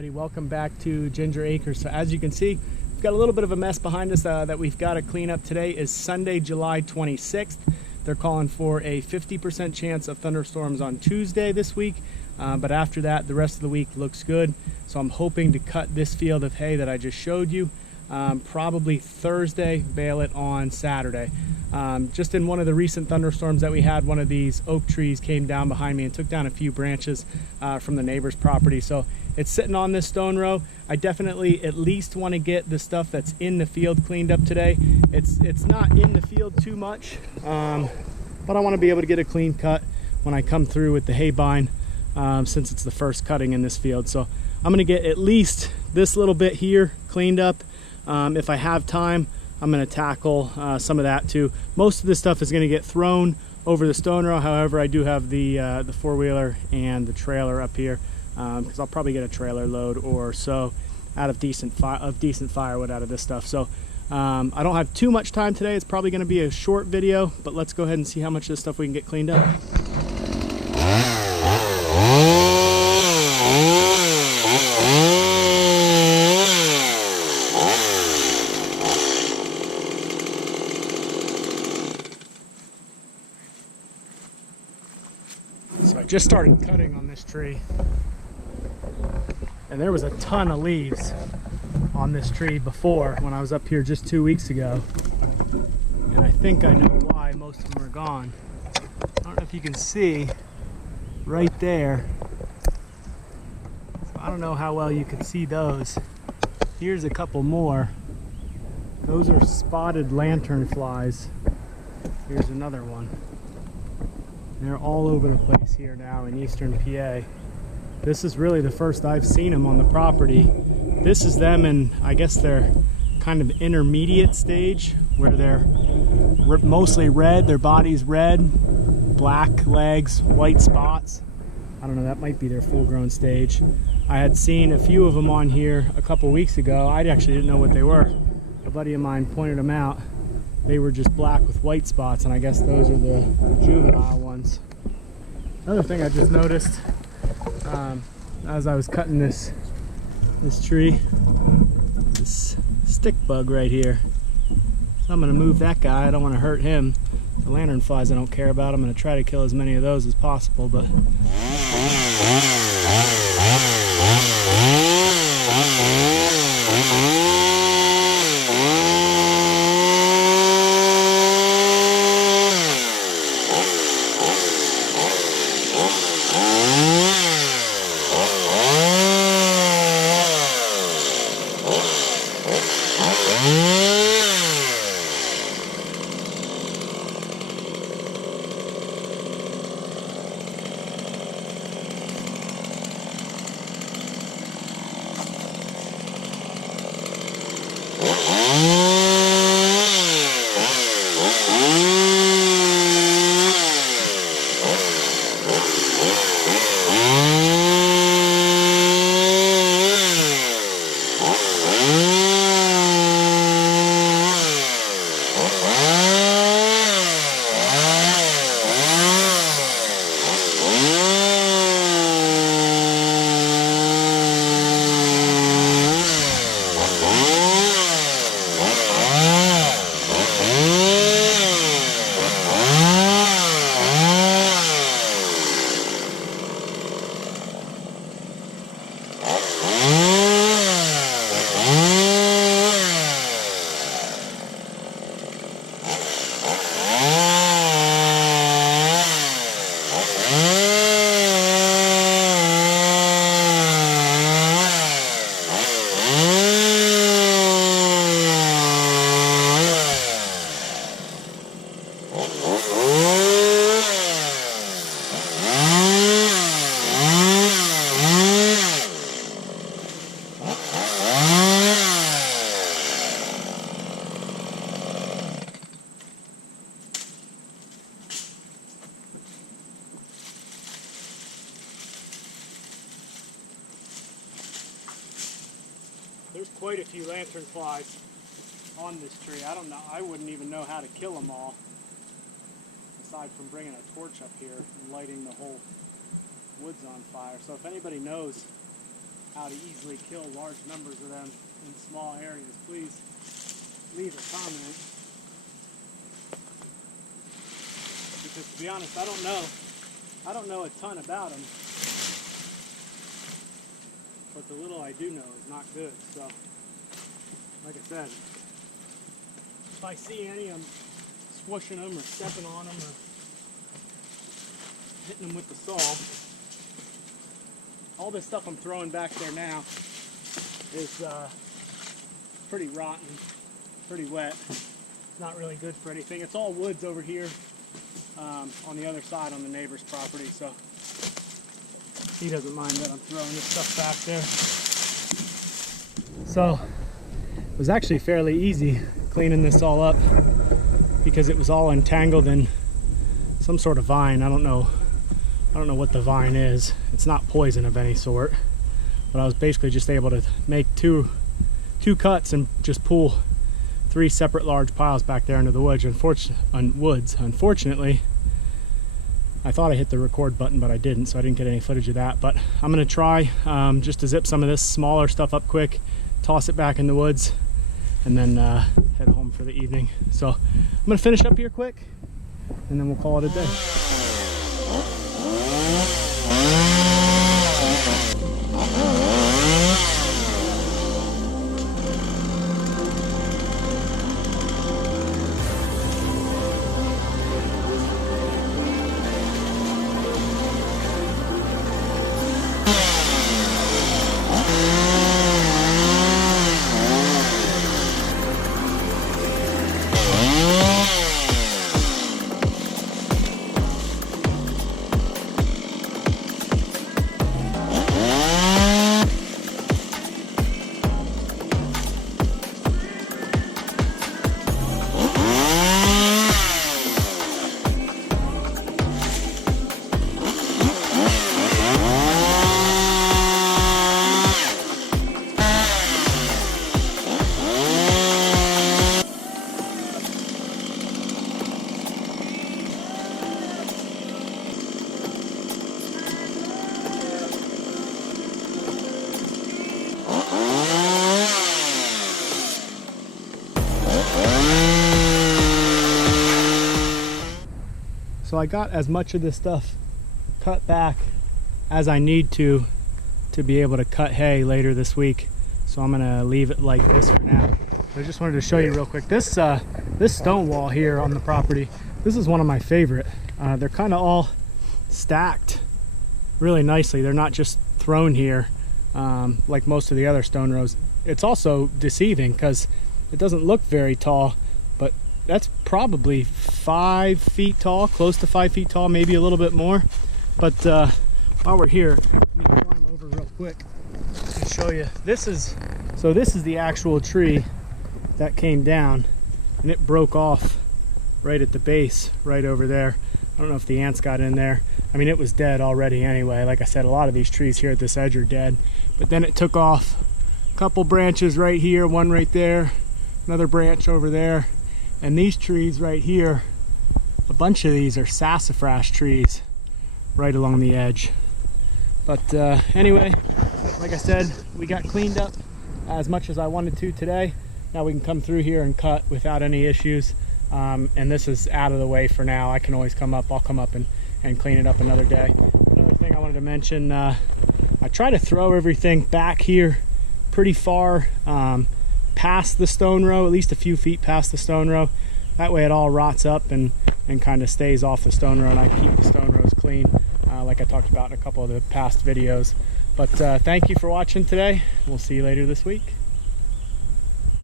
everybody, welcome back to Ginger Acres. So as you can see, we've got a little bit of a mess behind us that we've got to clean up. Today is Sunday, July 26th. They're calling for a 50% chance of thunderstorms on Tuesday this week, but after that, the rest of the week looks good. So I'm hoping to cut this field of hay that I just showed you probably Thursday, bale it on Saturday. Just in one of the recent thunderstorms that we had, one of these oak trees came down behind me and took down a few branches from the neighbor's property. So it's sitting on this stone row. I definitely at least want to get the stuff that's in the field cleaned up today. It's not in the field too much, but I want to be able to get a clean cut when I come through with the hay bine, since it's the first cutting in this field. So I'm going to get at least this little bit here cleaned up. If I have time, I'm going to tackle some of that too. Most of this stuff is going to get thrown over the stone row. However, I do have the four-wheeler and the trailer up here, because I'll probably get a trailer load or so out of decent firewood out of this stuff. So I don't have too much time today. It's probably going to be a short video, but let's go ahead and see how much of this stuff we can get cleaned up. So I just started cutting on this tree, and there was a ton of leaves on this tree before when I was up here just 2 weeks ago, and I think I know why most of them are gone. I don't know if you can see right there, so I don't know how well you can see those. Here's a couple more. Those are spotted lanternflies. Here's another one. They're all over the place here now in eastern PA. This is really the first I've seen them on the property. This is them in, I guess, their kind of intermediate stage, where they're mostly red, their body's red, black legs, white spots. I don't know, that might be their full-grown stage. I had seen a few of them on here a couple weeks ago. I actually didn't know what they were. A buddy of mine pointed them out. They were just black with white spots, and I guess those are the juvenile ones. Another thing I just noticed as I was cutting this tree, this stick bug right here. So I'm going to move that guy. I don't want to hurt him. The lanternflies I don't care about. I'm going to try to kill as many of those as possible, but there's quite a few lanternflies on this tree. I don't know, I wouldn't even know how to kill them all, aside from bringing a torch up here and lighting the whole woods on fire. So if anybody knows how to easily kill large numbers of them in small areas, please leave a comment. Because to be honest, I don't know a ton about them, but the little I do know is not good. So, like I said, if I see any, I'm squishing them or stepping on them or hitting them with the saw. All this stuff I'm throwing back there now is pretty rotten, pretty wet. It's not really good for anything. It's all woods over here on the other side on the neighbor's property, so he doesn't mind that I'm throwing this stuff back there. So it was actually fairly easy cleaning this all up because it was all entangled in some sort of vine. I don't know what the vine is. It's not poison of any sort, but I was basically just able to make two cuts and just pull 3 separate large piles back there into the woods. Unfortunately, I thought I hit the record button, but I didn't, so I didn't get any footage of that. But I'm gonna try just to zip some of this smaller stuff up quick, toss it back in the woods, and then head home for the evening. So I'm gonna finish up here quick, and then we'll call it a day. So I got as much of this stuff cut back as I need to be able to cut hay later this week. So I'm gonna leave it like this for now. I just wanted to show you real quick. This stone wall here on the property, this is one of my favorite. They're kind of all stacked really nicely. They're not just thrown here like most of the other stone rows. It's also deceiving because it doesn't look very tall, but that's probably 5 feet tall, close to 5 feet tall, maybe a little bit more. But while we're here, let me climb over real quick and show you. This is the actual tree that came down, and it broke off right at the base, right over there. I don't know if the ants got in there. I mean, it was dead already anyway. Like I said, a lot of these trees here at this edge are dead. But then it took off a couple branches right here, one right there, another branch over there. And these trees right here, a bunch of these are sassafras trees right along the edge. But anyway, like I said, we got cleaned up as much as I wanted to today. Now we can come through here and cut without any issues. And this is out of the way for now. I can always come up, I'll come up and clean it up another day. Another thing I wanted to mention, I try to throw everything back here pretty far past the stone row, at least a few feet past the stone row. That way it all rots up and kind of stays off the stone row, and I keep the stone rows clean, like I talked about in a couple of the past videos. But thank you for watching today. We'll see you later this week.